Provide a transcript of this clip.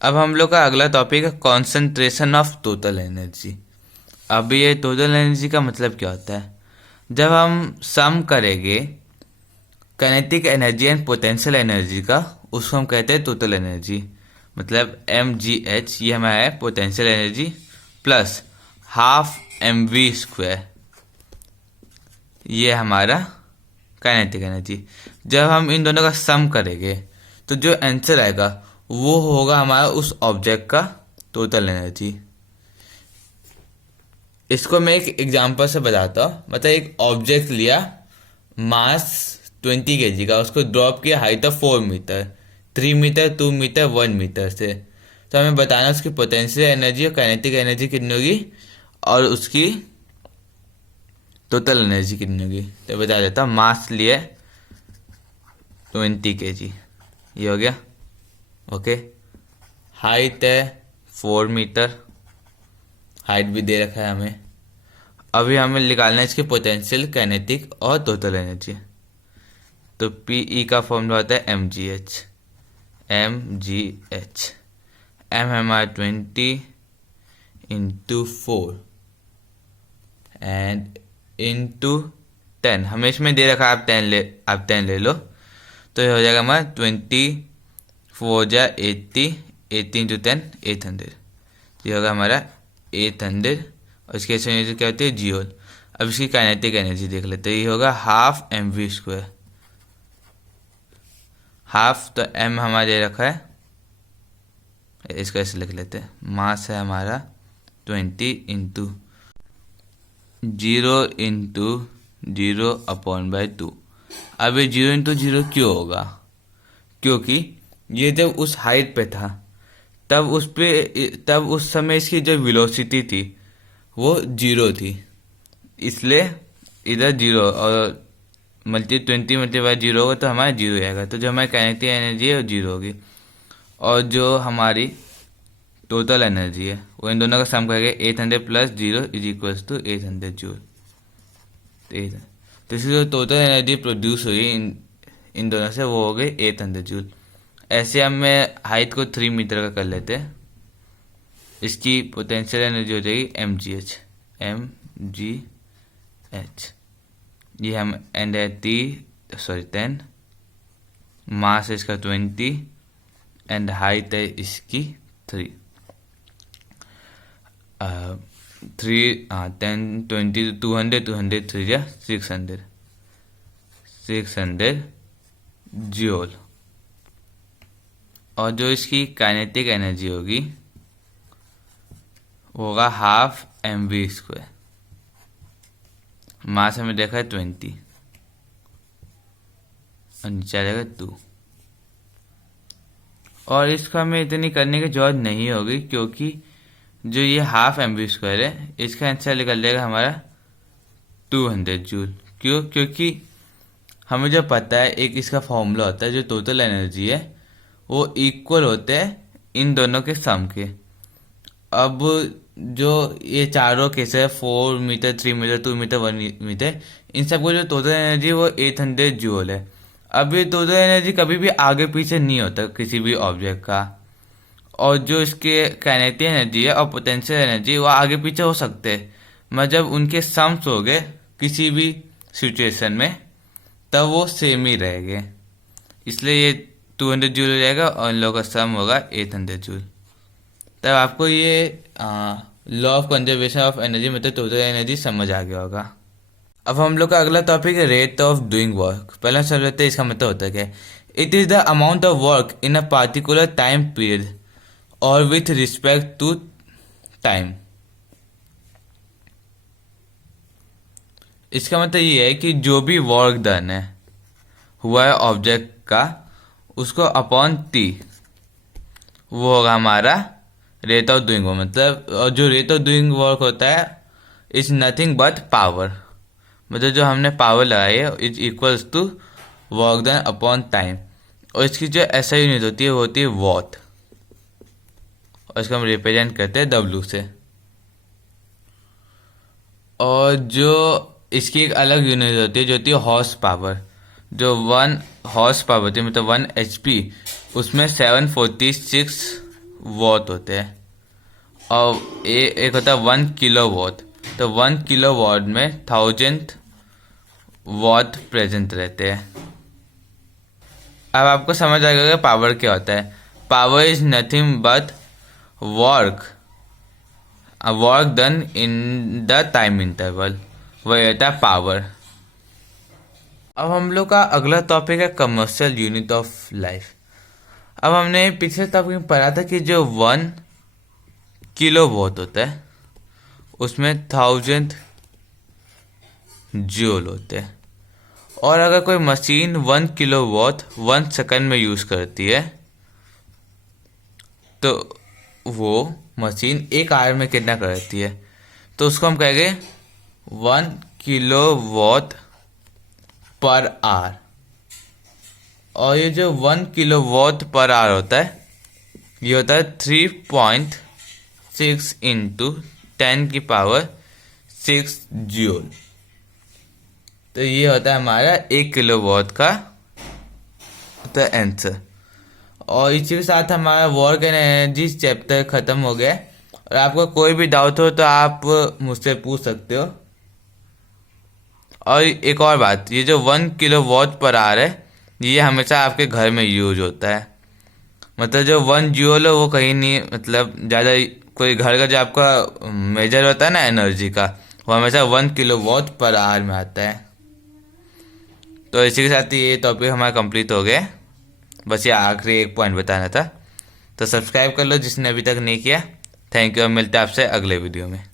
अब हम लोग का अगला टॉपिक है कॉन्सेंट्रेशन ऑफ टोटल एनर्जी। अब ये टोटल एनर्जी का मतलब क्या होता है? जब हम सम करेंगे kinetic energy and potential energy का, उसको हम कहते हैं टोटल एनर्जी। मतलब mgh ये हमारा है potential energy plus half mv², ये हमारा काइनेटिक एनर्जी। जब हम इन दोनों का सम करेंगे तो जो आंसर आएगा वो होगा हमारा उस ऑब्जेक्ट का टोटल एनर्जी। इसको मैं एक एग्जांपल से बताता हूँ। मतलब एक ऑब्जेक्ट लिया, मास 20 kg का, उसको ड्रॉप किया height of 4 metre, 3 metre, 2 metre, 1 metre से। तो हमें बताना उसकी पोटेंशियल एनर्जी और काइनेटिक एनर्जी कितनी होगी और उसकी टोटल एनर्जी कितनी होगी। तो बता देता हूँ। मास लिए 20 kg, ये हो गया। ओके, हाइट है 4 मीटर, हाइट भी दे रखा है हमें। अभी हमें निकालना है इसकी पोटेंशियल, काइनेटिक और टोटल एनर्जी। तो पीई का फॉर्मूला होता है mgh। m है हमारा 20 इंटू 4 एंड इंटू 10। हमें इसमें दे रखा है, आप 10 ले लो। तो ये हो जाएगा हमारा 24 जा 80, 80 इंटू 10 800। ये होगा हमारा 800। और इसकी एनर्जी क्या होती है? जूल। अब इसकी काइनेटिक एनर्जी देख लेते हैं। ये होगा हाफ mv²। हाफ तो m हमारा दे रखा है, इसको ऐसे लिख लेते हैं। मास है हमारा 20 इंटू 0 इंटू 0/2। अब ये 0 इंटू 0 क्यों होगा? क्योंकि ये जब उस हाइट पे था तब उस समय इसकी जो वेलोसिटी थी वो 0 थी, इसलिए इधर 0 और 20 मल्टीप्लाई 0 होगा तो हमारा 0 आएगा। तो जो हमारी काइनेटिक एनर्जी है वो 0 होगी। और जो हमारी टोटल एनर्जी है वो इन दोनों का सम करेंगे। 800 plus 0 is equals to 800 joule. तो इसकी जो टोटल एनर्जी प्रोड्यूस हुई इन दोनों से वो हो गई 800 जूल। ऐसे हम हाइट को 3 मीटर का कर लेते हैं। इसकी पोटेंशियल एनर्जी हो जाएगी mgh। ये हम एंड है 10। मास है इसका 20 एंड हाइट है इसकी 3। 10 20 200 200 3 या 600 जूल। और जो इसकी काइनेटिक एनर्जी होगी होगा हाफ mv²। मास हमें देखा है 20 और नीचे आ जाएगा 2। और इसको हमें इतनी करने की जरूरत नहीं होगी, क्योंकि जो ये हाफ mv² है इसका आंसर निकल जाएगा हमारा 200 जूल। क्यों? क्योंकि हमें जो पता है एक इसका फॉर्मूला होता है, जो टोटल एनर्जी है वो इक्वल होते हैं इन दोनों के सम के। अब जो ये चारों केस है 4 मीटर, 3 मीटर, 2 मीटर, 1 मीटर, इन सबको जो टोटल एनर्जी वो 800 जूल है। अब ये टोटल एनर्जी कभी भी आगे पीछे नहीं होता किसी भी ऑब्जेक्ट का। और जो इसके काइनेटिक एनर्जी है और पोटेंशियल एनर्जी वो आगे पीछे हो सकते हैं, मतलब उनके सम्स हो गए किसी भी सिचुएशन में तब वो सेम ही रहेंगे। इसलिए ये 200 जूल हो जाएगा और इन लोगों का सम होगा 800 जूल। तब आपको ये law of conservation of energy मतलब टोटल एनर्जी समझ आ गया होगा। अब हम लोग का अगला टॉपिक है रेट ऑफ डूइंग वर्क। पहले समझ लेते हैं इसका मतलब होता है क्या। It is the amount of work in a particular time period और विथ रिस्पेक्ट टू टाइम। इसका मतलब ये है कि जो भी वर्क डन है हुआ है ऑब्जेक्ट का, उसको अपॉन टी वो होगा हमारा रेट ऑफ डूइंग वर्क। मतलब और जो रेट ऑफ डूइंग वर्क होता है इज नथिंग बट पावर। मतलब जो हमने पावर लगाई है is equals to work done upon time. और इसकी जो एसआई यूनिट होती है वो होती है वॉट, और इसको हम रिप्रेजेंट करते हैं W से। और जो इसकी एक अलग यूनिट होती है जो होती है हॉर्स पावर। जो 1 हॉर्स पावर होती है मतलब 1 HP, उसमें 746 वॉट होते हैं और एक होता है 1 किलो वॉट। तो 1 किलो वॉट में 1000 वॉट प्रेजेंट रहते हैं। अब आपको समझ आ गया कि पावर क्या होता है। Power is nothing but work done in the time interval, वही होता है पावर। अब हम लोग का अगला टॉपिक है कमर्शियल यूनिट ऑफ लाइफ। अब हमने पिछले टॉपिक में पढ़ा था कि जो 1 किलो वॉट होता है उसमें 1000 जूल होते हैं। और अगर कोई मशीन 1 किलो वॉट 1 सेकंड में यूज करती है तो वो मशीन 1 आवर में कितना करती है, तो उसको हम कहेंगे 1 किलो वॉट पर आवर। और ये जो 1 किलो वॉट पर आवर होता है ये होता है 3.6 इंटू 10⁻⁶ जूल। तो ये होता है हमारा 1 किलो वॉट का तो आंसर। और इसी के साथ हमारा वर्क एंड एनर्जी चैप्टर ख़त्म हो गया। और आपको कोई भी डाउट हो तो आप मुझसे पूछ सकते हो। और एक और बात, ये जो 1 किलो वॉट पर आवर है ये हमेशा आपके घर में यूज होता है। मतलब जो 1 जूल है वो कहीं नहीं, मतलब ज़्यादा कोई घर का जो आपका मेजर होता है ना एनर्जी का, वो हमेशा 1 किलो वॉट पर आवर में आता है। तो इसी के साथ ये टॉपिक हमारा कंप्लीट हो गया। बस ये आखिरी एक पॉइंट बताना था। तो सब्सक्राइब कर लो जिसने अभी तक नहीं किया। थैंक यू और मिलते हैं आपसे अगले वीडियो में।